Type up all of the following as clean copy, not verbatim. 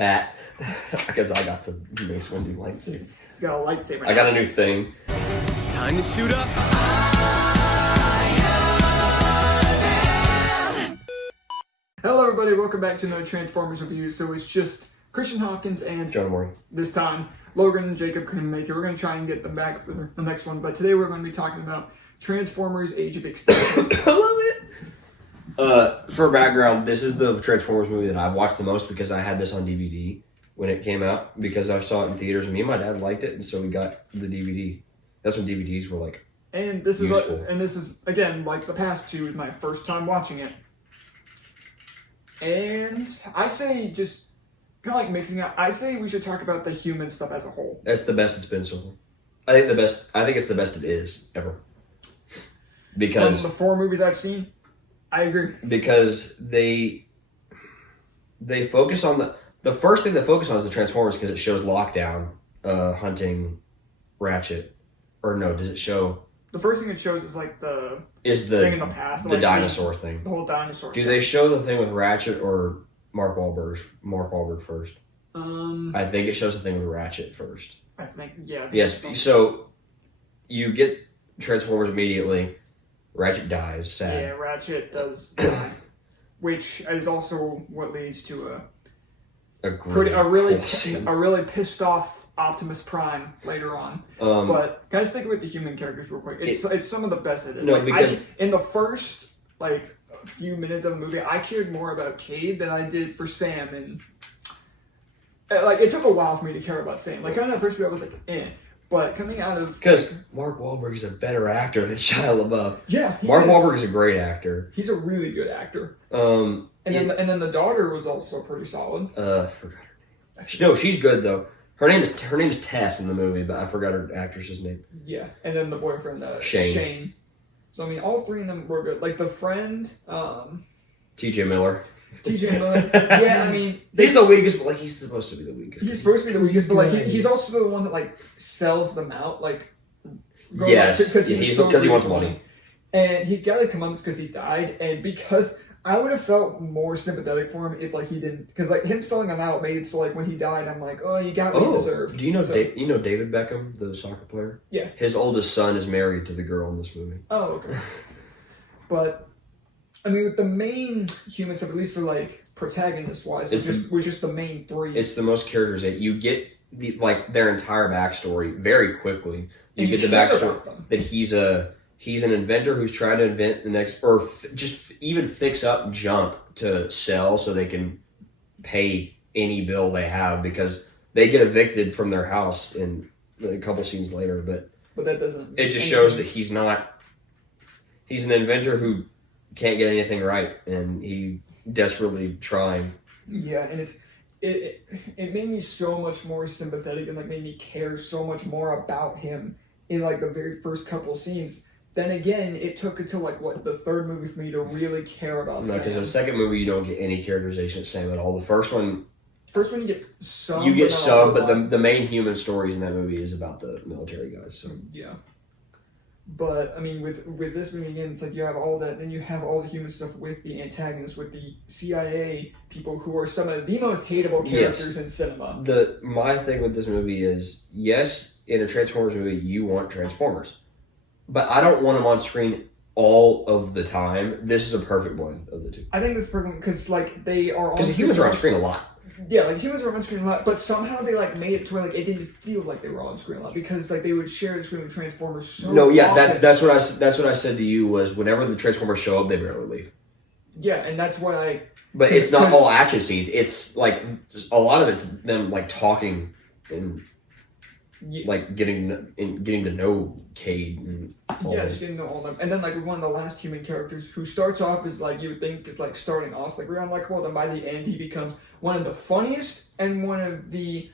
that because I got the Mace Windu lightsaber. He's got a lightsaber. I got a new thing. Time to suit up. Hello everybody, welcome back to another Transformers review. So it's just Christian Hawkins and Jonah. This time, Logan and Jacob couldn't make it. We're going to try and get them back for the next one. But today we're going to be talking about Transformers Age of Extinction. I love it. For background, this is the Transformers movie that I've watched the most because I had this on DVD when it came out because I saw it in theaters and me and my dad liked it, and so we got the DVD. That's when DVDs were like And this useful. is again, like the past two, is my first time watching it. And I say just kind of like mixing it. I say we should talk about the human stuff as a whole. That's the best it's been so far. I think it's the best it is ever. Because From the 4 movies I've seen, I agree. Because they focus on the first thing they focus on is the Transformers because it shows Lockdown hunting Ratchet. Or no, does it show? The first thing it shows is like the Thing in the past, the like dinosaur thing. the whole dinosaur. Do thing. they show the thing with Ratchet or Mark Wahlberg first? I think it shows the thing with Ratchet first. I think Yes. So you get Transformers immediately. Ratchet dies. Sad. Yeah, Ratchet does die, which is also what leads to a really pissed off Optimus Prime later on. But can I stick with the human characters real quick? It's some of the best I did. No, like, because in the first like few minutes of the movie, I cared more about Cade than I did for Sam, and like it took a while for me to care about Sam. Like kind of the first bit, I was like, eh. But coming out of because Mark Wahlberg is a better actor than Shia LaBeouf. Yeah, Mark Wahlberg is a great actor. He's a really good actor. And then the daughter was also pretty solid. I forgot her name. No, she's good though. Her name is Tess in the movie, but I forgot her actress's name. Yeah, and then the boyfriend Shane. So I mean, all three of them were good. Like the friend, T.J. Miller. T.J. Miller. Yeah, I mean, He's the weakest, but like he's supposed to be the weakest. He's supposed to be the weakest, but like he's also the one that like sells them out. Like yes, because he wants money. And he got like come up because he died, and because I would have felt more sympathetic for him if like he didn't, because like him selling them out made it so like when he died, I'm like, oh, you got what you deserved. Do you know David Beckham, the soccer player? Yeah. His oldest son is married to the girl in this movie. Oh, okay. But I mean, with the main human stuff, at least for like protagonist wise, we're just the main 3. It's the most characters that you get their entire backstory very quickly. You get the backstory that he's an inventor who's trying to invent the next, or just even fix up junk to sell so they can pay any bill they have because they get evicted from their house in a couple scenes later. But that doesn't. It just shows that he's an inventor who can't get anything right, and he's desperately trying. Yeah, and it made me so much more sympathetic and like made me care so much more about him in like the very first couple scenes. Then again, it took until like the 3rd movie for me to really care about Sam. No, because the 2nd movie you don't get any characterization of Sam at all. The first one you get some. You get some, but the main human stories in that movie is about the military guys. So yeah. But I mean, with this movie again, it's like you have all that, then you have all the human stuff with the antagonists, with the CIA people who are some of the most hateable characters in cinema. My thing with this movie is, yes, in a Transformers movie, you want Transformers. But I don't want them on screen all of the time. This is a perfect blend of the two. I think this is perfect because like they are on. Because the humans are on screen a lot. Yeah, like humans are on screen a lot, but somehow they like made it to where like it didn't feel like they were on screen a lot because like they would share the screen with Transformers so. No, yeah, often. that's what I said to you was whenever the Transformers show up, they barely leave. Yeah, and that's what I. But it's not all action scenes. It's like a lot of it's them like talking and. Like getting to know Cade and just getting to know all them, and then like one of the last human characters who starts off as like you would think is like starting off like I'm like well then by the end he becomes one of the funniest and one of the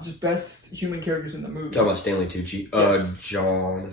just best human characters in the movie. Talking about Stanley Tucci, yes. Jonathan.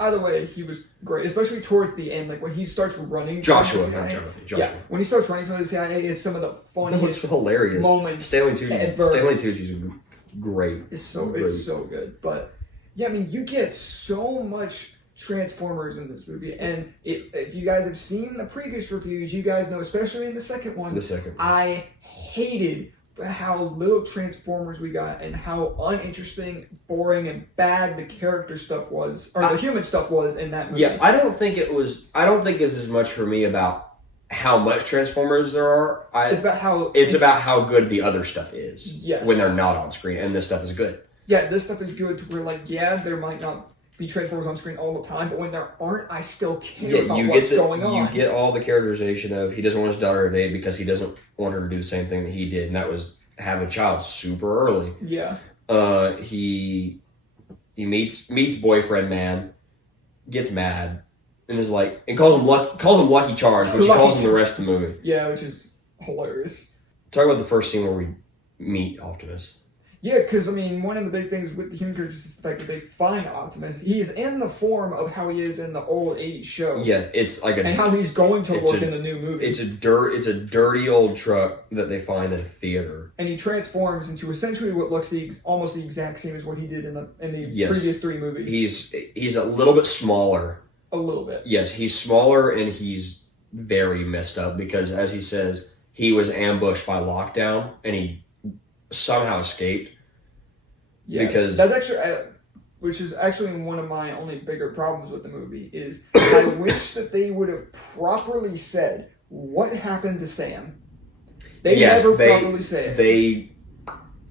Either way, he was great, especially towards the end, like when he starts running. Joshua, not Jonathan. Joshua. Yeah, when he starts running from the CIA, it's some of the funniest. No, it's hilarious. Moments. Stanley Tucci's great. It's so good. But yeah, I mean, you get so much Transformers in this movie. And if you guys have seen the previous reviews, you guys know, especially in the second one, I hated how little Transformers we got and how uninteresting, boring, and bad the character stuff was, or the human stuff was in that movie. Yeah, I don't think it's as much for me about how much Transformers there are. It's about how good the other stuff is. Yes. When they're not on screen, and this stuff is good. Yeah, this stuff is good to where, like, yeah, there might not be Transformers on screen all the time, but when there aren't, I still care about what's going on. You get all the characterization of he doesn't want his daughter to date because he doesn't want her to do the same thing that he did, and that was have a child super early. Yeah. He meets boyfriend man, gets mad, and is like, and calls him Lucky Charms, which he calls him the rest of the movie. Yeah, which is hilarious. Talk about the first scene where we meet Optimus. Yeah, because, I mean, one of the big things with the human characters is the fact that they find Optimus. He's in the form of how he is in the old 80s show. Yeah, it's like and how he's going to look in the new movie. It's a dirty old truck that they find at a theater. And he transforms into essentially what looks almost the exact same as what he did in the previous 3 movies. He's a little bit smaller. A little bit. Yes, he's smaller and he's very messed up because, as he says, he was ambushed by lockdown and he somehow escaped. Yeah, because that's actually, which is actually one of my only bigger problems with the movie is I wish that they would have properly said what happened to Sam. They never properly say it.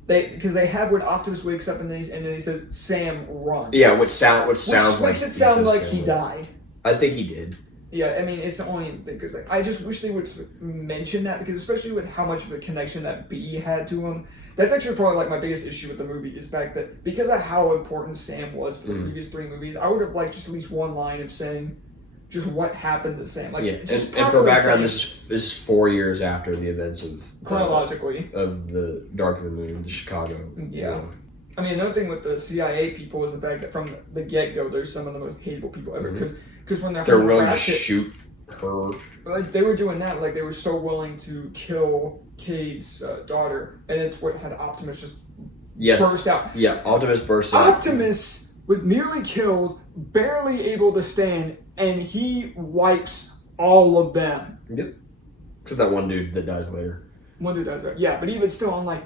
Because they have when Optimus wakes up and then he says, "Sam, run." Yeah, which sounds like makes it sound like he died. I think he did. Yeah, I mean, it's the only thing, because I just wish they would mention that, because especially with how much of a connection that B had to him, that's actually probably like my biggest issue with the movie, is the fact that because of how important Sam was for the previous 3 movies, I would have liked just at least one line of saying just what happened to Sam. Like, yeah, and for background, this is 4 years after the events of chronologically of the Dark of the Moon, the Chicago. Yeah. War. I mean, another thing with the CIA people is the fact that from the get-go, they're some of the most hateable people ever. Because when they're willing to shoot her, like they were doing that, like they were so willing to kill Cade's daughter, and it's what had Optimus just burst out. Yeah, Optimus burst out. Optimus was nearly killed, barely able to stand, and he wipes all of them. Yep. Except that one dude that dies later. One dude dies later. Yeah, but even still, I'm like,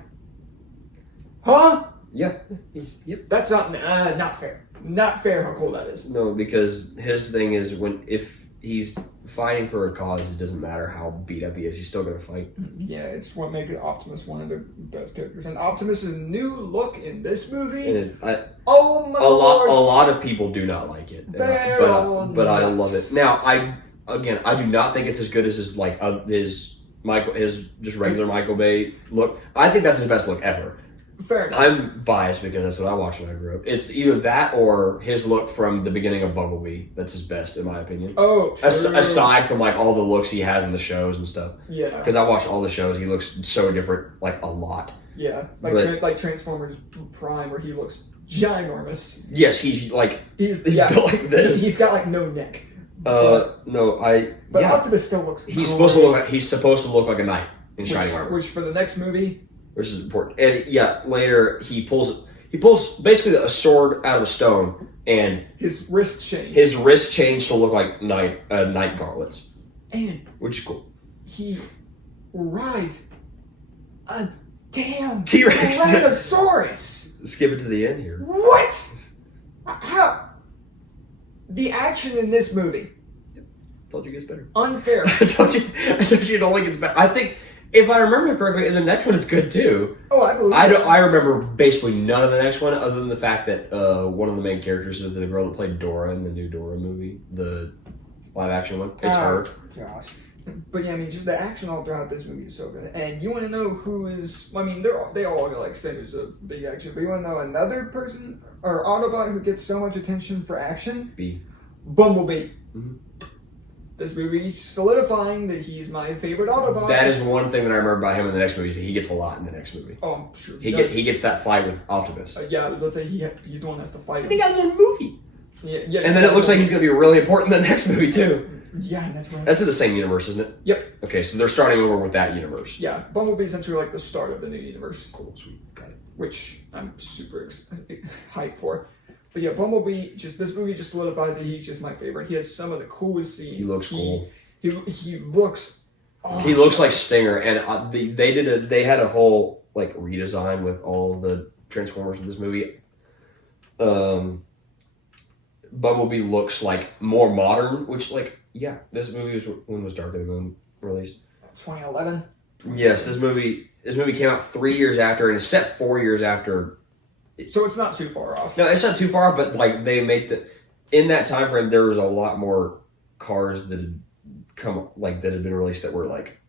huh? Yeah. Yep. That's not fair. Not fair how cool that is. No, because his thing is if he's fighting for a cause, it doesn't matter how beat up he is, he's still going to fight. Yeah, it's what makes Optimus one of the best characters. And Optimus' new look in this movie, oh my Lord. A lot of people do not like it. But I love it. Now, I do not think it's as good as his just regular Michael Bay look. I think that's his best look ever. Fair enough. I'm biased because that's what I watched when I grew up. It's either that or his look from the beginning of Bumblebee. That's his best, in my opinion. Oh, true. Aside from like all the looks he has in the shows and stuff. Yeah. Because I watched all the shows. He looks so different, like a lot. Yeah. Like Transformers Prime, where he looks ginormous. Yes, he's built like this. He's got like no neck. But Optimus still looks. He's supposed to look like a knight in shining armor. Which for the next movie. Which is important. And yeah, later he pulls basically a sword out of a stone, and his wrist changed. His wrist changed to look like knight gauntlets. And which is cool. He rides a damn T-Rex. Tyrannosaurus. Skip it to the end here. What? How? The action in this movie. Told you it gets better. Unfair. I told you it only gets better. I think, if I remember correctly, in the next one it's good too. Oh, I believe I remember basically none of the next one, other than the fact that one of the main characters is the girl that played Dora in the new Dora movie, the live action one. It's her. Gosh. But yeah, I mean, just the action all throughout this movie is so good. And you want to know who is? I mean, they all are like centers of big action. But you want to know another person or Autobot who gets so much attention for action? Bumblebee. Mm-hmm. This movie solidifying that he's my favorite Autobot. That is one thing that I remember about him in the next movie. Is that he gets a lot in the next movie. Oh, I'm sure he gets that fight with Optimus. Yeah, let's say he's the one that has to fight him. He has a movie. Yeah. And then it looks like he's going to be really important in the next movie too. Yeah, that's right. That's in the same universe, isn't it? Yep. Okay, so they're starting over with that universe. Yeah, Bumblebee's essentially like the start of the new universe. Cool, sweet, got it. Which I'm super hyped for. But yeah, Bumblebee, this movie just solidifies that he's just my favorite. He has some of the coolest scenes. He looks cool. He looks awesome. He looks like Stinger, and they had a whole like redesign with all the Transformers in this movie. Bumblebee looks like more modern, which this movie was Dark of the Moon released? 2011. Yes, this movie came out 3 years after, and it's set 4 years after. So it's not too far off. No, it's not too far, but like they make in that time frame, there was a lot more cars that had that had been released that were like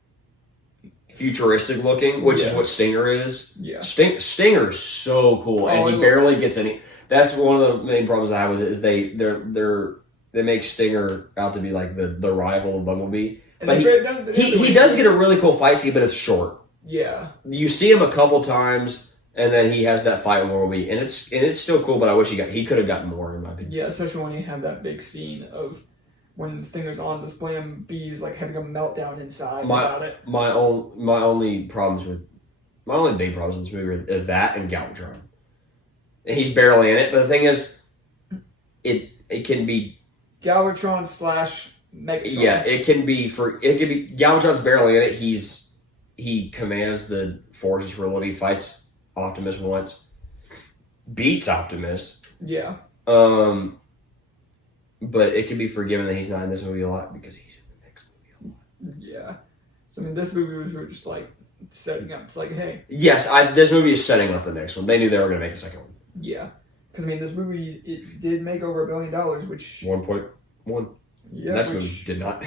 futuristic looking, which is what Stinger is. Yeah, Stinger's so cool, and he barely gets any. That's one of the main problems I have with it is they make Stinger out to be like the rival of Bumblebee, but he does get a really cool fight scene, but it's short. Yeah, you see him a couple times. And then he has that fight with Bumblebee, and it's still cool. But I wish he could have gotten more, in my opinion. Yeah, especially when you have that big scene of when Stinger's on display and Bee's like having a meltdown inside about it. My only big problems in this movie are that and Galvatron. And he's barely in it, but the thing is, it can be Galvatron / Megatron. Yeah, it can be Galvatron's barely in it. He commands the forces for a little. He fights Optimus once, beats Optimus. Yeah. But it can be forgiven that he's not in this movie a lot because he's in the next movie a lot. Yeah. So I mean, this movie was just like setting up. It's like, hey. Yes, this movie is setting up the next one. They knew they were going to make a second one. Yeah, because I mean, this movie it did make over $1 billion, which 1.1. Yeah, next movie did not.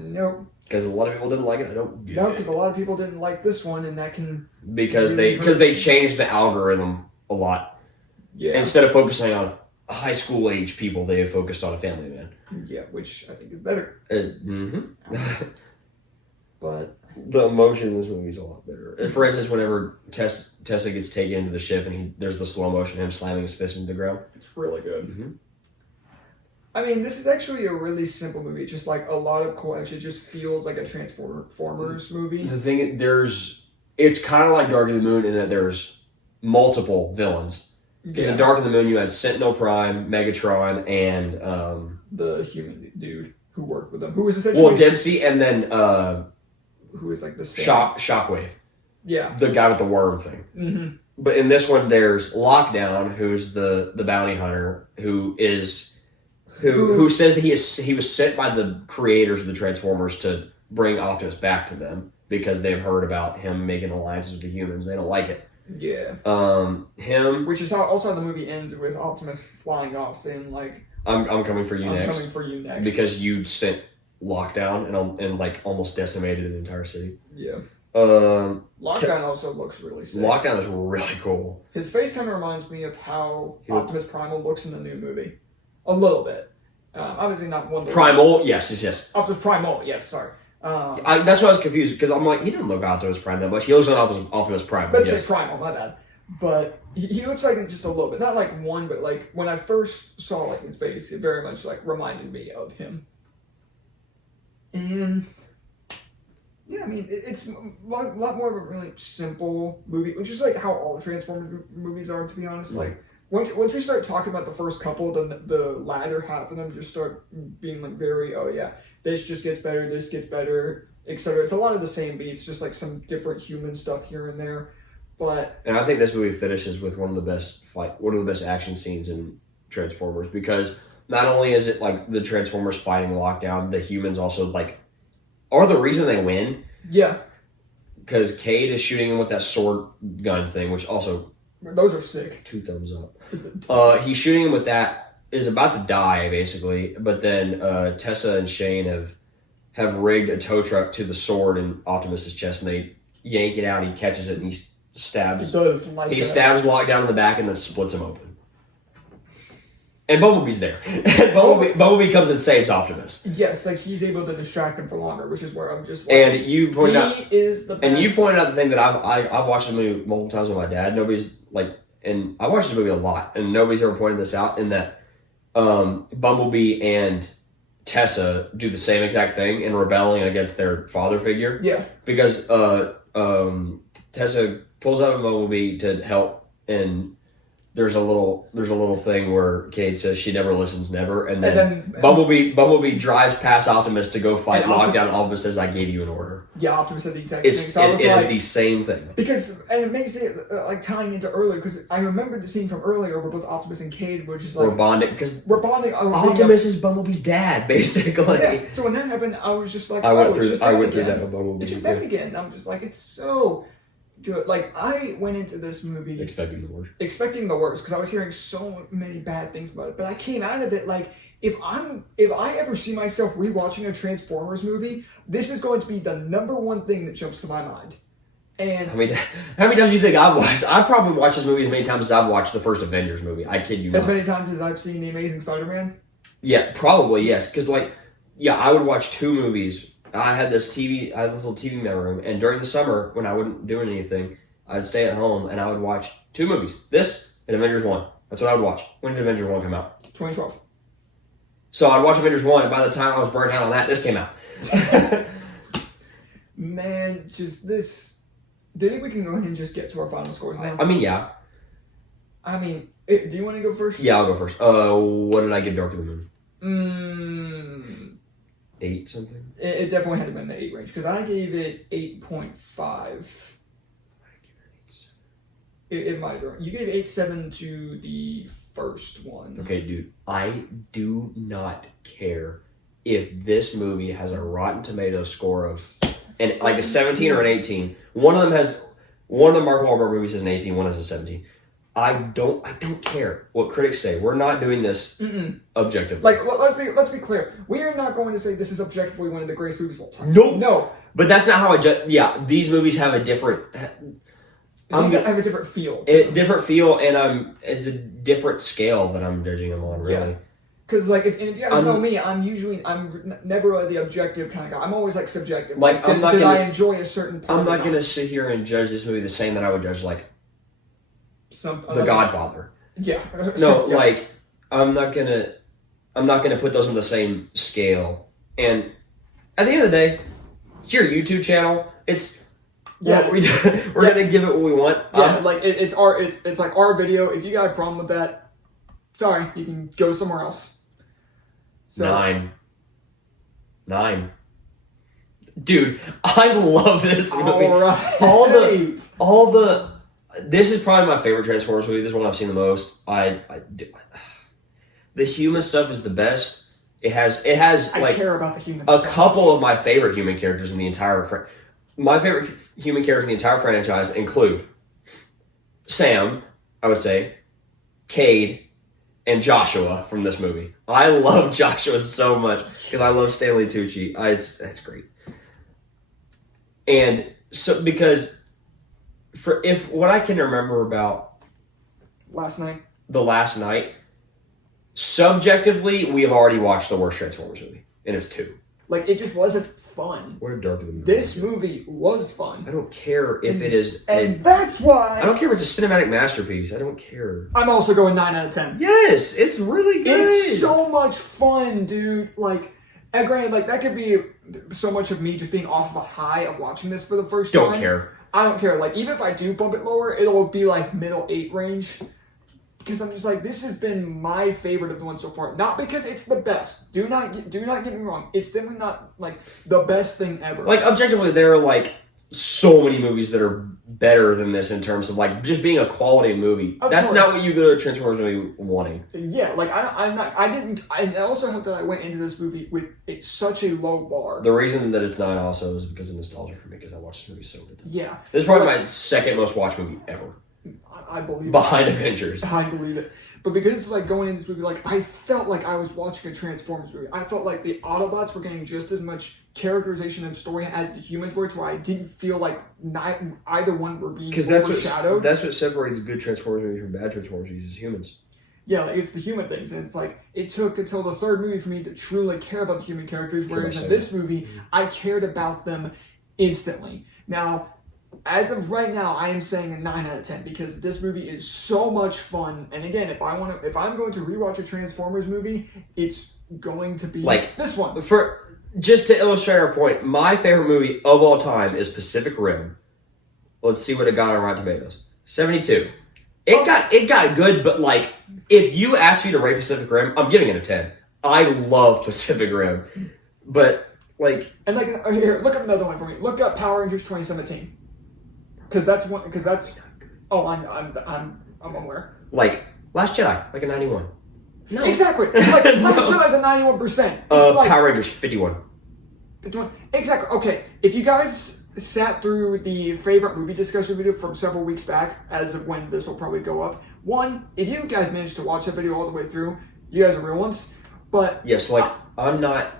Nope. Because a lot of people didn't like it. I don't get it. Because a lot of people didn't like this one, and that can because they changed the algorithm a lot. Yeah. Instead of focusing on high school age people, they had focused on a family man. Yeah, which I think is better. But the emotion in this movie is a lot better. For instance, whenever Tessa gets taken into the ship and there's the slow motion of him slamming his fist into the ground. It's really good. Mm-hmm. I mean, this is actually a really simple movie. It's just like a lot of cool action. It just feels like a Transformers movie. The thing, it's kind of like Dark of the Moon in that there's multiple villains. Because in Dark of the Moon, you had Sentinel Prime, Megatron, and the human dude who worked with them, who was essentially Dempsey, and then who was like the same. Shockwave. Yeah, the guy with the worm thing. Mm-hmm. But in this one, there's Lockdown, who's the bounty hunter, who says that he was sent by the creators of the Transformers to bring Optimus back to them because they've heard about him making alliances with the humans. They don't like it. Yeah. Which is how the movie ends with Optimus flying off, saying like, "I'm coming for you next." I'm coming for you next because you sent Lockdown and like almost decimated an entire city. Yeah. Lockdown also looks really sick. Lockdown is really cool. His face kind of reminds me of how Optimus Primal looks in the new movie. A little bit. Obviously not one. Primal, yes. Optimus Primal, yes, sorry. That's why I was confused, because I'm like, he didn't look Optimus Prime that much. He looks like Optimus Prime. But it's Primal, my bad. But he looks like it just a little bit. Not like one, but like when I first saw like his face, it very much like reminded me of him. And yeah, I mean, it's a lot more of a really simple movie, which is like how all Transformers movies are, to be honest. Like, once we start talking about the first couple, then the latter half of them just start being like very, oh yeah, this just gets better, this gets better, etc. It's a lot of the same beats, just like some different human stuff here and there. And I think this movie finishes with one of the best action scenes in Transformers, because not only is it like the Transformers fighting Lockdown, the humans also like are the reason they win. Yeah. Because Cade is shooting him with that sword gun thing, which also... Those are sick. 2 thumbs up. He's shooting him with that, is about to die, basically. But then Tessa and Shane have rigged a tow truck to the sword in Optimus's chest, and they yank it out, he catches it, and he stabs... stabs Lockdown in the back and then splits him open. And Bumblebee's there. Bumblebee comes and saves Optimus. Yes, like he's able to distract him for longer, which is where I'm just like... And you pointed out... He is the best. And you pointed out the thing that I've watched the movie multiple times with my dad. Nobody's like... And I watched this movie a lot, and nobody's ever pointed this out, in that Bumblebee and Tessa do the same exact thing in rebelling against their father figure. Yeah. Because Tessa pulls out a Bumblebee to help, and there's a little thing where Cade says she never listens, never, and then Bumblebee drives past Optimus to go fight Lockdown. Optimus says, "I gave you an order." Yeah, Optimus said the exact same thing. So it is the same thing and it makes it like tying into earlier because I remember the scene from earlier where both Optimus and Cade were just like we're bonding because Optimus is Bumblebee's dad, basically. Yeah. So when that happened, I was just like, I went through that with Bumblebee. It's just that again. I'm just like, it's so good. Like I went into this movie expecting the worst because I was hearing so many bad things about it. But I came out of it like, if I ever see myself rewatching a Transformers movie, this is going to be the number one thing that jumps to my mind. And how many times do you think I've watched? I probably watched this movie as many times as I've watched the first Avengers movie. I kid you not. As many times as I've seen The Amazing Spider-Man? Yeah, probably, yes. Because, I would watch 2 movies. I had this little TV in my room, and during the summer, when I wasn't doing anything, I'd stay at home, and I would watch 2 movies. This and Avengers 1. That's what I would watch. When did Avengers 1 come out? 2012. So I'd watch Avengers 1, and by the time I was burnt out on that, this came out. Man, just this... Do you think we can go ahead and just get to our final scores now? I mean, yeah. Do you want to go first? Yeah, I'll go first. What did I give Dark of the Moon? 8 something? It definitely had to be in the 8 range, because I gave it 8.5. It might have been. You gave 8.7 to the first one. Okay, dude. I do not care if this movie has a Rotten Tomatoes score of like a 17 or an 18. One of the Mark Wahlberg movies has an 18, one has a 17. I don't care what critics say. We're not doing this objectively. Like, let's be clear. We are not going to say this is objectively one of the greatest movies of all time. Nope. No. But that's not how I judge. Yeah, these movies have a different... These have a different feel. Different feel, and it's a different scale that I'm judging them on, really. Because, like, if you guys know me, I'm never the objective kind of guy. I'm always, like, subjective. Like, did I enjoy a certain part? I'm not going to sit here and judge this movie the same that I would judge, like, The Godfather. Yeah. No, like, I'm not gonna put those on the same scale. And at the end of the day, it's your YouTube channel. It's we're gonna give it what we want. Yeah, like it's like our video. If you got a problem with that, sorry, you can go somewhere else. So, 9. Dude, I love this movie. All the this is probably my favorite Transformers movie. This is one I've seen the most. The human stuff is the best. It has I care about the human. A couple of my favorite human characters in the entire. My favorite human characters in the entire franchise include Sam, I would say, Cade, and Joshua from this movie. I love Joshua so much because I love Stanley Tucci. That's great. And so because if what I can remember about the last night, subjectively, we have already watched the worst Transformers movie, and it's 2. Like, it just wasn't fun. What a Dark of the Moon. This movie was fun. I don't care if it is... And that's why... I don't care if it's a cinematic masterpiece. I don't care. I'm also going 9 out of 10. Yes, it's really good. It's so much fun, dude. Like, and granted, like, that could be so much of me just being off of a high of watching this for the first time. Don't care. I don't care. Like, even if I do bump it lower, it'll be, like, middle 8 range. Because I'm just like, this has been my favorite of the ones so far. Not because it's the best. Do not get me wrong. It's definitely not, like, the best thing ever. Like, objectively, there are, like, so many movies that are better than this in terms of, like, just being a quality movie. That's not what you go to a Transformers movie wanting. Yeah, like, I also hope that I went into this movie with such a low bar. The reason that it's 9 also is because of nostalgia for me, because I watched this movie so many times. Yeah. This is probably my second most watched movie ever. I believe behind Avengers. I believe it. But because, like, going into this movie, like, I felt like I was watching a Transformers movie. I felt like the Autobots were getting just as much characterization and story as the humans were, to where I didn't feel like either one were being overshadowed. That's what separates good Transformers movies from bad Transformers movies, is humans. Yeah, like, it's the human things. And it's like, it took until the third movie for me to truly care about the human characters, whereas in this movie, I cared about them instantly. Now, as of right now, I am saying a 9 out of 10 because this movie is so much fun. And again, if I'm going to rewatch a Transformers movie, it's going to be like this one. Just to illustrate our point, my favorite movie of all time is Pacific Rim. Let's see what it got on Rotten Tomatoes. 72. It got good, but like if you ask me to rate Pacific Rim, I'm giving it a 10. I love Pacific Rim, but like here, look up another one for me. Look up Power Rangers 2017, because that's I'm aware. Like Last Jedi, like a 91. No, exactly. Like Last Jedi's a 91%. Like Power Rangers 51. 51. Exactly. Okay, if you guys sat through the favorite movie discussion video from several weeks back, as of when this will probably go up. One, if you guys managed to watch that video all the way through, you guys are real ones. But yes, like I'm not.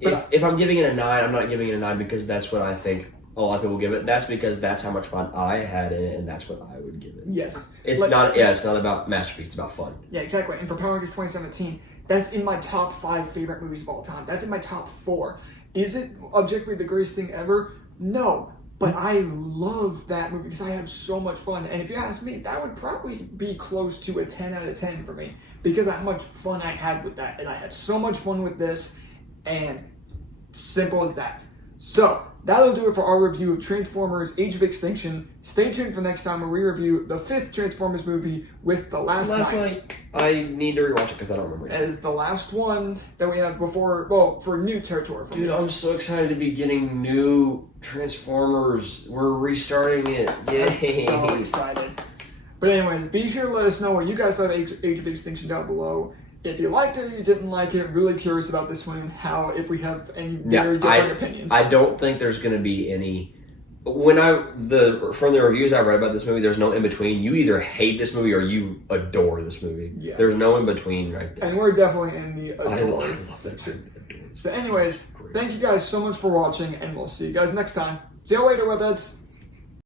If I'm giving it a 9, I'm not giving it a 9 because that's what I think a lot of people give it. That's because that's how much fun I had in it, and that's what I would give it. Yes, it's not. Yeah, it's not about masterpiece. It's about fun. Yeah, exactly. And for Power Rangers 2017, that's in my top 5 favorite movies of all time. That's in my top 4. Is it objectively the greatest thing ever? No. But I love that movie because I had so much fun. And if you ask me, that would probably be close to a 10 out of 10 for me because of how much fun I had with that. And I had so much fun with this, and simple as that. So, that'll do it for our review of Transformers Age of Extinction. Stay tuned for next time where we review the 5th Transformers movie with The Last Night. I need to rewatch it because I don't remember it. That is the last one that we have before, well, for new territory. Dude, I'm so excited to be getting new Transformers. We're restarting it. Yay. I'm so excited. But anyways, be sure to let us know what you guys thought of Age of Extinction down below. If you liked it or you didn't like it, really curious about this one and how, if we have any very different opinions. I don't think there's going to be any. From the reviews I read about this movie, there's no in between. You either hate this movie or you adore this movie. Yeah. There's no in between right there. And we're definitely in the adore section. So anyways, thank you guys so much for watching, and we'll see you guys next time. See you later, webheads.